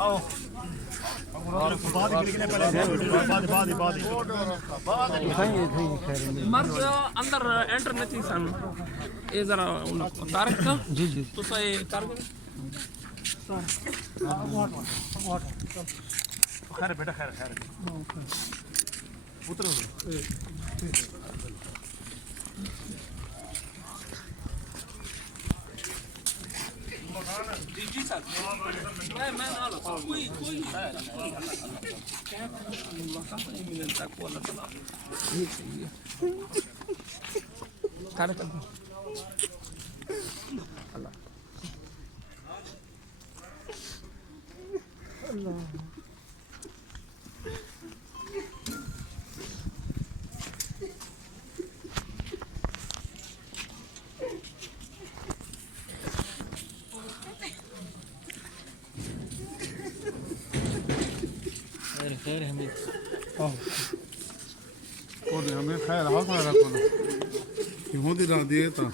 आओ बाद निकलने पहले बाद मर्द अंदर एंटर नहीं सन ये जरा तारक का जी जी तो सही तारक खैर बेटा खैर उतरो जी जी सर मैं ना लो कोई क्या नहीं मिलता को अल्लाह ताला ये सही है तारक अल्लाह अल्लाह खैर हमें हमें खैर हाथ में रखो ना होती ना दिए तो